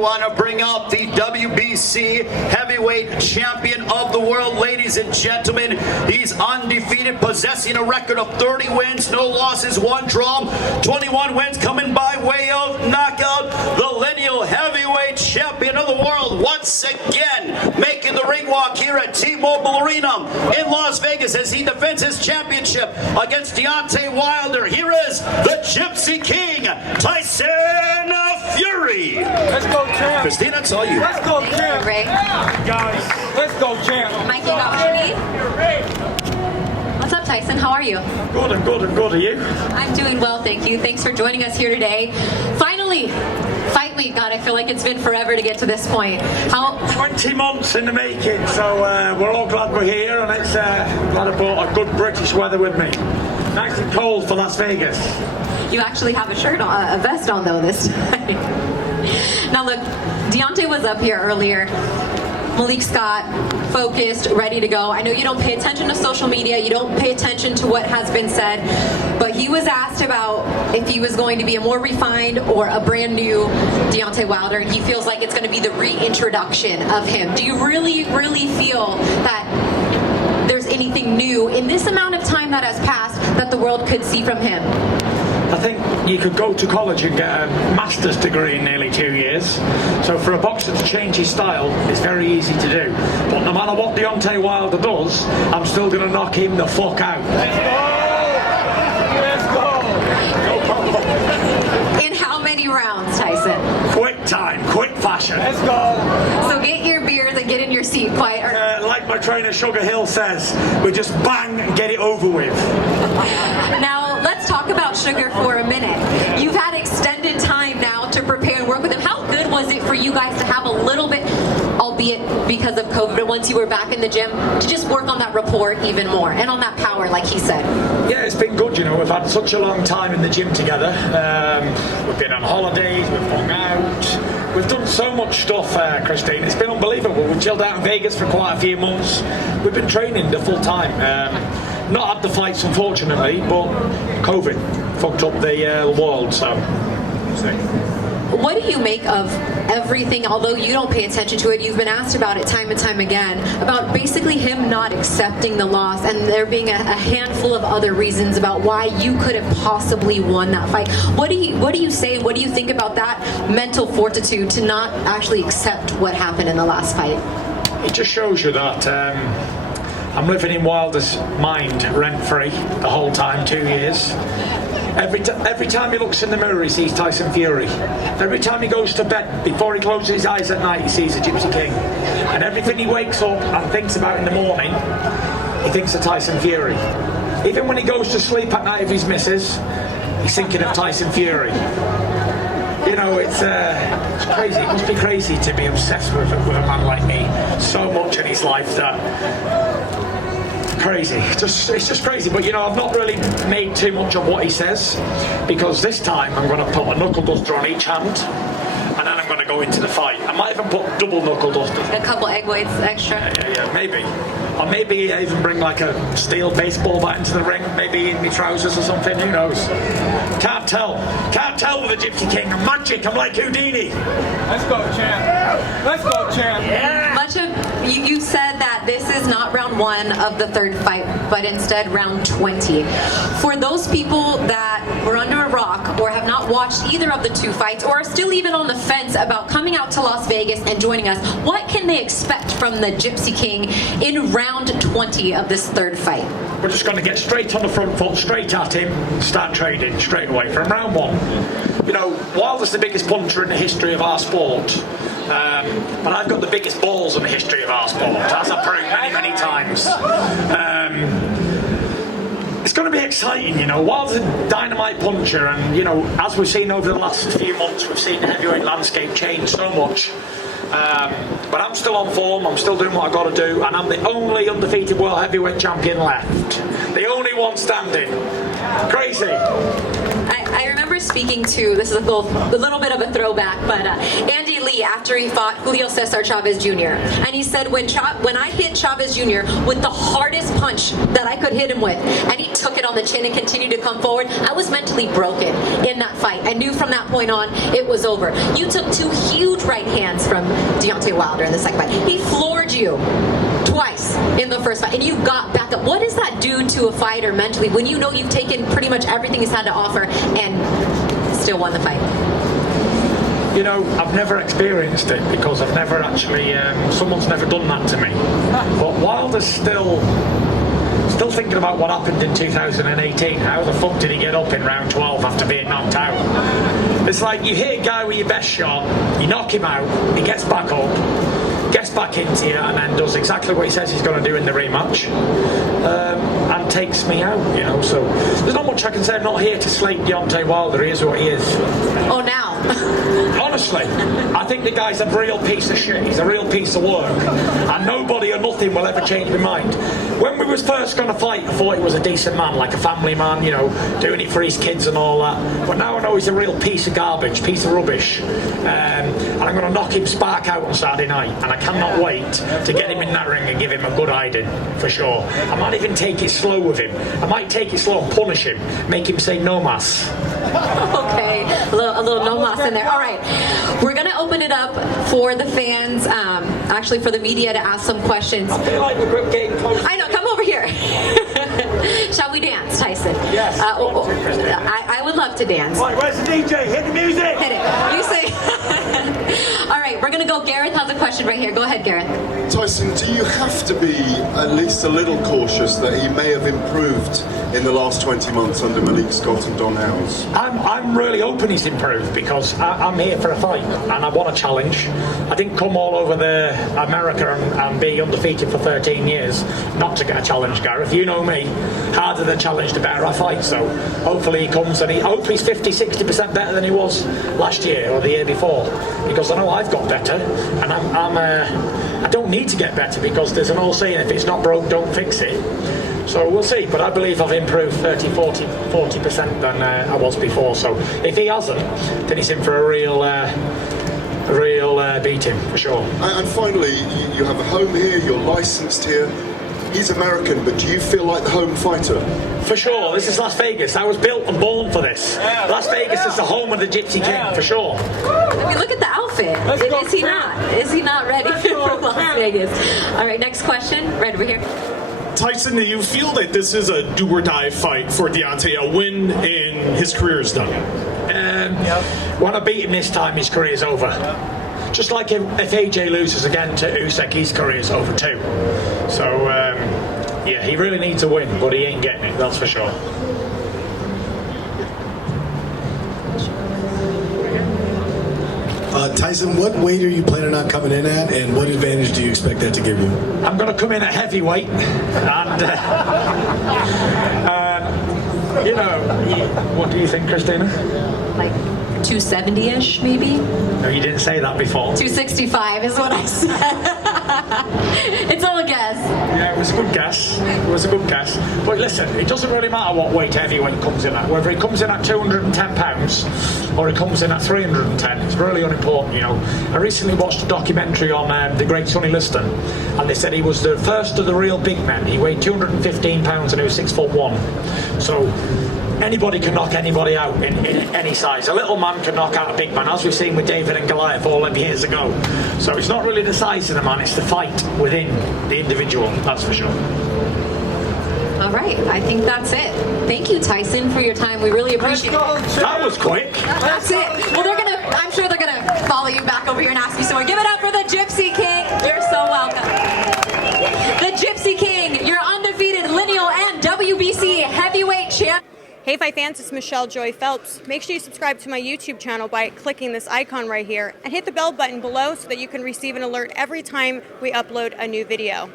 want to bring up the WBC heavyweight champion of the world, ladies and gentlemen. He's undefeated, possessing a record of 30 wins, no losses, 1 draw, 21 wins coming by way of knockout. The lineal heavyweight champion of the world once again making the ring walk here at T-Mobile Arena in Las Vegas as he defends his championship against Deontay Wilder. Here is the Gypsy King, Tyson Fury. Let's go, champ. Christina, it's all you. Let's go, champ. Ray. Guys, let's go, champ. Mike, you got what you need? What's up, Tyson? How are you? Good, I'm good, I'm good. Are you? I'm doing well, thank you. Thanks for joining us here today. Finally, fight week. God, I feel like it's been forever to get to this point. 20 months in the making, so we're all glad we're here, and it's glad I brought a good British weather with me. Nice and cold for Las Vegas. You actually have a shirt on, a vest on though this time. Now look, Deontay was up here earlier. Malik Scott, focused, ready to go. I know you don't pay attention to social media, you don't pay attention to what has been said, but he was asked about if he was going to be a more refined or a brand new Deontay Wilder, and he feels like it's going to be the reintroduction of him. Do you really, really feel that there's anything new in this amount of time that has passed that the world could see from him? I think you could go to college and get a master's degree in nearly 2 years. So for a boxer to change his style, it's very easy to do. But no matter what Deontay Wilder does, I'm still going to knock him the fuck out. Let's go! Let's go! In how many rounds, Tyson? Quick time, quick fashion. Let's go! So get your beers and get in your seat quite early. Like my trainer Sugar Hill says, we just bang and get it over with. Now, let's talk about Sugar for a minute. You've had extended time now to prepare and work with him. How good was it for you guys to have a little bit, albeit because of COVID, but once you were back in the gym, to just work on that rapport even more and on that power, like he said? Yeah, it's been good, you know. We've had such a long time in the gym together. We've been on holidays, we've hung out. We've done so much stuff, Christine. It's been unbelievable. We've chilled out in Vegas for quite a few months. We've been training the full time. Not had the fights, unfortunately, but COVID fucked up the world, so we'll see. What do you make of everything, although you don't pay attention to it, you've been asked about it time and time again, about basically him not accepting the loss and there being a handful of other reasons about why you could have possibly won that fight. What do you say, and what do you think about that mental fortitude to not actually accept what happened in the last fight? It just shows you that I'm living in Wilder's mind rent-free the whole time, 2 years. Every time he looks in the mirror, he sees Tyson Fury. Every time he goes to bed, before he closes his eyes at night, he sees the Gypsy King. And everything he wakes up and thinks about in the morning, he thinks of Tyson Fury. Even when he goes to sleep at night with his missus, he's thinking of Tyson Fury. You know, it's crazy. It must be crazy to be obsessed with a man like me so much in his life that... Crazy. It's just crazy. But you know, I've not really made too much of what he says, because this time I'm going to put a knuckle duster on each hand and then I'm going to go into the fight. I might even put double knuckle dusters. A couple egg whites extra? Yeah, maybe. Or maybe I even bring like a steel baseball bat into the ring, maybe in my trousers or something, who knows. Can't tell with the Gypsy King. I'm magic, I'm like Houdini. Let's go, champ. Let's go, champ. Yeah. Much of you said that this is not round 1 of the 3rd fight, but instead round 20. For those people that were under a rock or have not watched either of the 2 fights, or are still even on the fence about coming out to Las Vegas and joining us, what can they expect from the Gypsy King in round 20 of this 3rd fight? We're just going to get straight on the front foot, straight at him, start trading straight away from round 1. You know, Wilder's the biggest puncher in the history of our sport. But I've got the biggest balls in the history of our sport, as I've proved many, many times. It's going to be exciting, you know. Wilder's a dynamite puncher, and, you know, as we've seen over the last few months, we've seen the heavyweight landscape change so much. But I'm still on form, I'm still doing what I've got to do, and I'm the only undefeated world heavyweight champion left. The only one standing. Crazy. I remember speaking to, this is a little bit of a throwback, but Andy Lee Fury after he fought Julio Cesar Chavez Jr. And he said, when I hit Chavez Jr. with the hardest punch that I could hit him with, and he took it on the chin and continued to come forward, I was mentally broken in that fight. I knew from that point on it was over. You took 2 huge right hands from Deontay Wilder in the second fight. He floored you twice in the first fight, and you got back up. What does that do to a fighter mentally when you know you've taken pretty much everything he's had to offer and still won the fight? You know, I've never experienced it because I've never actually, someone's never done that to me. But Wilder's still thinking about what happened in 2018. How the fuck did he get up in round 12 after being knocked out? It's like you hit a guy with your best shot, you knock him out, he gets back up, gets back into you, and then does exactly what he says he's going to do in the rematch, and takes me out, you know. So there's not much I can say. I'm not here to slate Deontay Wilder. He is what he is. Oh, now. Honestly, I think the guy's a real piece of shit. He's a real piece of work, and nobody or nothing will ever change my mind. When we was first going to fight, I thought he was a decent man, like a family man, you know, doing it for his kids and all that. But now I know he's a real piece of garbage, piece of rubbish, and I'm going to knock him spark out on Saturday night, and I cannot wait to get him in that ring and give him a good hiding, for sure. I might even take it slow with him. I might take it slow and punish him, make him say no mas. Okay, a little no mas in there. All right, we're gonna open it up for the fans, actually for the media to ask some questions. I feel like we're getting close. I know, come over here. Shall we dance, Tyson? Yes. I would love to dance. Right, where's the DJ? Hit the music! Hit it. You say. All right, we're gonna go. Gareth has a question right here. Go ahead, Gareth. Tyson, do you have to be at least a little cautious that he may have improved in the last 20 months under Malik Scott and Don Howes? I'm really hoping he's improved because I'm here for a fight and I want a challenge. I didn't come all over America and be undefeated for 13 years not to get a challenge, Gareth. You know me, harder the challenge the better I fight, so hopefully he comes and I hope he's 50-60% better than he was last year or the year before, because I know I've got better and I don't need to get better because there's an old saying, if it's not broke, don't fix it. So we'll see, but I believe I've improved 40% than I was before. So if he hasn't, then he's in for a real beating, for sure. And finally, you have a home here, you're licensed here. He's American, but do you feel like the home fighter? For sure, this is Las Vegas. I was built and born for this. Las Vegas is the home of the Gypsy King, for sure. I mean, look at the outfit. Is he not? Is he not ready for Las Vegas? All right, next question, right over here. Tyson, do you feel that this is a do-or-die fight for Deontay? A win and his career is done? When I beat him this time, his career is over. Just like if AJ loses again to Usyk, his career is over too. So, yeah, he really needs a win, but he ain't getting it, that's for sure. Tyson, what weight are you planning on coming in at, and what advantage do you expect that to give you? I'm going to come in at heavyweight, and you know, what do you think, Christina? Like 270-ish, maybe? No, you didn't say that before. 265 is what I said. It's all a guess. Yeah, it was a good guess. It was a good guess. But listen, it doesn't really matter what weight heavyweight comes in at. Whether it comes in at 210 pounds or it comes in at 310, it's really unimportant, you know. I recently watched a documentary on the great Sonny Liston, and they said he was the first of the real big men. He weighed 215 pounds and he was 6'1". So anybody can knock anybody out in any size. A little man can knock out a big man, as we've seen with David and Goliath all them years ago. So it's not really the size of the man, it's the fight within the individual, that's for sure. All right, I think that's it. Thank you, Tyson, for your time. We really appreciate it. That was quick. That's it. Well, I'm sure they're gonna follow you back over here and ask you some more. Give it up for the Gypsy King. You're so welcome. The Gypsy King, your undefeated lineal and WBC heavyweight champ. Hey Fight fans, it's Michelle Joy Phelps. Make sure you subscribe to my YouTube channel by clicking this icon right here and hit the bell button below so that you can receive an alert every time we upload a new video.